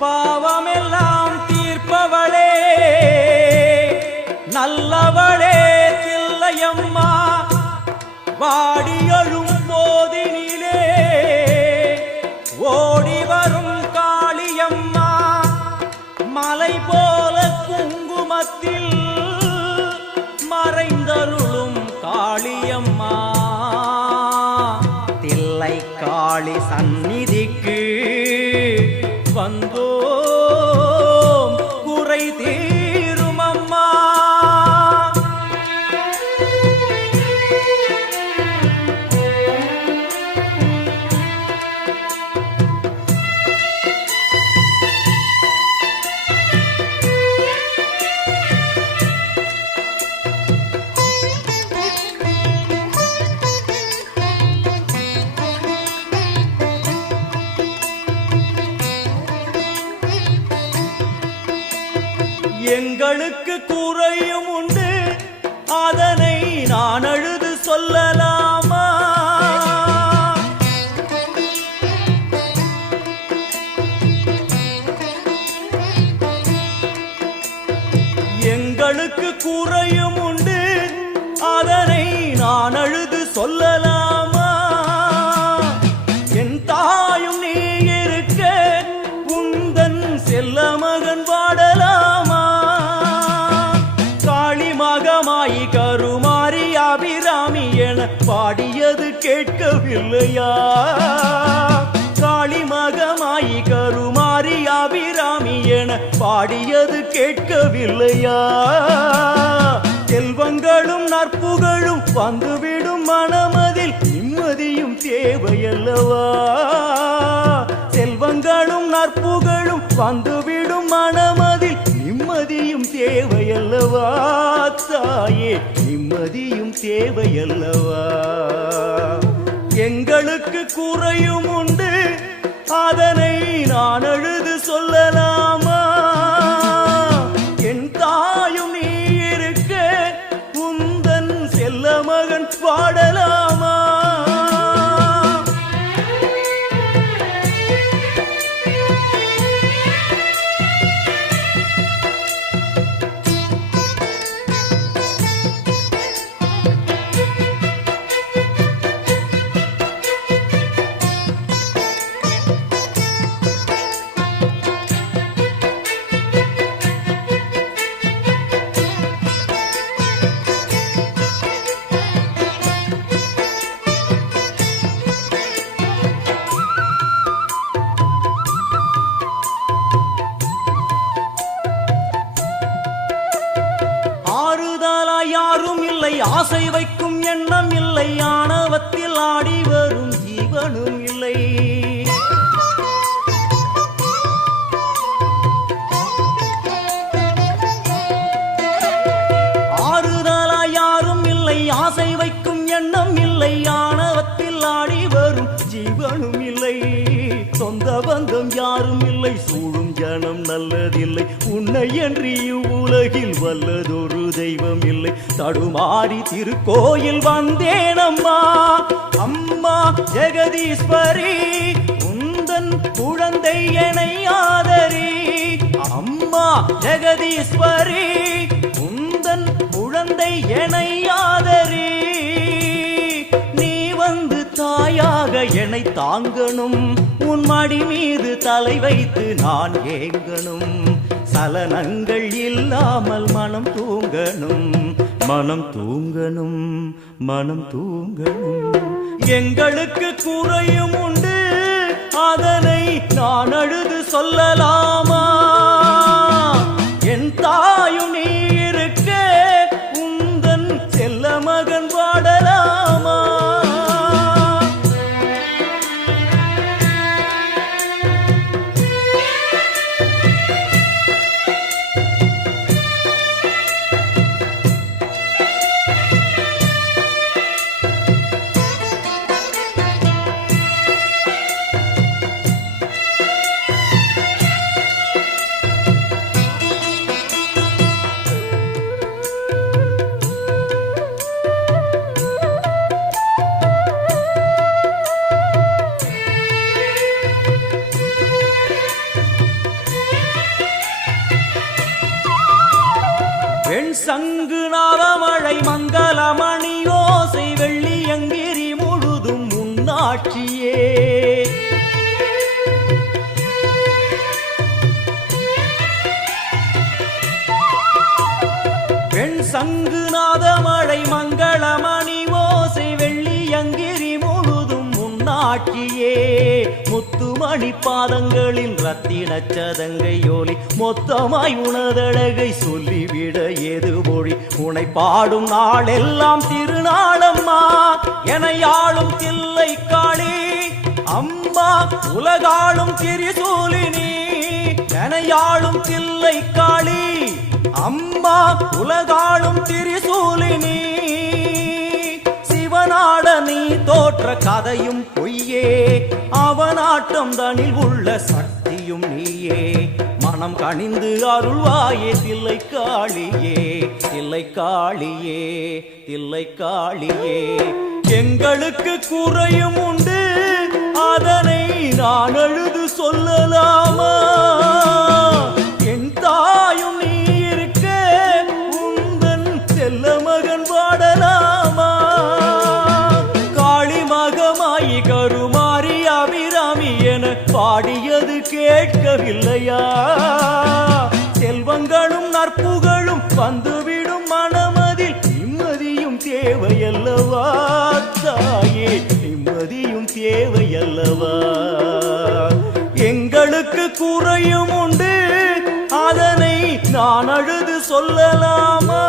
பாவமெல்லாம் தீர்ப்பவளே நல்லவளே தில்லையம்மா வாடியழும் போதினிலே ஓடி வரும் காளியம்மா மலை போல குங்குமத்தில் மறைந்தருளும் காளியம்மா தில்லை காளி சந்நிதிக்கு வந்தோம் குறை தீரும் அம்மா. எங்களுக்கு குறையும் உண்டு அதனை நான் அழுது சொல்லலாமா? எங்களுக்கு குறையும் உண்டு அதனை நான் அழுது சொல்லலாமா? என் தாயும் நீ இருக்க உந்தன் செல்ல மகன் வாடலாமா? காளிமகமாயி கருமாரி அபிராமி என பாடியது கேட்கவில்லையா? காளிமகமாயி கருமாரி அபிராமி என பாடியது கேட்கவில்லையா? செல்வங்களும் நற்புகழும் வந்துவிடும் மனமதில் நிம்மதியும் தேவையல்லவா? செல்வங்களும் நற்புகழும் வந்துவிடும் மனமதில் நிம்மதியும் தேவையல்லவா? தாயே நிம்மதியும் தேவையல்லவா? எங்களுக்கு குறையும் உண்டு அதனை நான் அழுது சொல்லலாமா? என் தாயும் நீ இருக்க உந்தன் செல்ல மகன் பாடலாமா? யாரும் இல்லை ஆசை வைக்கும் எண்ணம் இல்லை ஆணவத்தில் ஆடி வரும் ஜீவனும் இல்லை. ஆறுதலா யாரும் இல்லை ஆசை வைக்கும் எண்ணம் இல்லை ஆணவத்தில் ஆடி வரும் ஜீவனும் இல்லை. சொந்த பந்தம் யாரும் இல்லை சூழும் ஜனம் நல்லதில்லை உன்னை என்று இவ்வுலகில் வல்லதொரு தெய்வம் இல்லை. தடுமாறி திருக்கோயில் வந்தேன் அம்மா அம்மா ஜெகதீஸ்வரி உந்தன் குழந்தை என்னை ஆதரி. அம்மா ஜெகதீஸ்வரி உந்தன் குழந்தை என்னை ஆதரி. நீ வந்து தாயாக என்னை தாங்கணும் உன் மடி மீது தலை வைத்து நான் ஏங்கணும். சலனங்கள் இல்லாமல் மனம் தூங்கணும் மனம் தூங்கணும் மனம் தூங்கணும். எங்களுக்கு குறையும் உண்டு அதனை நான் அழுது சொல்லலாமா? என் தாயும் நீ இருக்க உந்தன் செல்ல மகன் வாடலாமா? சங்கு நாதமழை மங்களமணி ஓசை வெள்ளியங்கிரி முழுதும் உன்னாட்சியே. பெண் சங்கு நாதமழை மங்களமணி ஓசை வெள்ளியங்கிரி முழுதும் உன்னாட்சியே. முத்துமணி பாதங்களின் ரத்தின சதங்கையோலி மொத்தமாய் உனதழகை சொல்லிவிட ஏது மொழி. உனை பாடும் நாளெல்லாம் திருநாளம்மா எனையாளும் தில்லை காளி அம்மா உலகாளும் திரிசூலினி. எனையாளும் தில்லை காளி அம்மா உலகாளும் திரிசூலினி. சிவனாட நீ தோற்ற கதையும் பொய்யே, அவனாட்டம் தனில் உள்ள சக்தியும் நீயே. மனம் கனிந்து அருள்வாயே தில்லை காளியே, தில்லை காளியே, தில்லை காளியே. எங்களுக்கு குறையும் உண்டு, அதனை நான் அழுது சொல்லலாமா? என் தாயும் நீ இருக்க உந்தன் செல்ல மகன் பாடலாமா? காளி மகமாயி கருமாரி அபிராமி என பாடியது கேட்கவில்லையா? செல்வங்களும் நற்புகழும் வந்துவிடும் மனமதில் நிம்மதியும் தேவையல்லவா தாயே, நிம்மதியும் தேவையல்லவா? எங்களுக்கு குறையும் உண்டு, அதனை நான் அழுது சொல்லலாமா?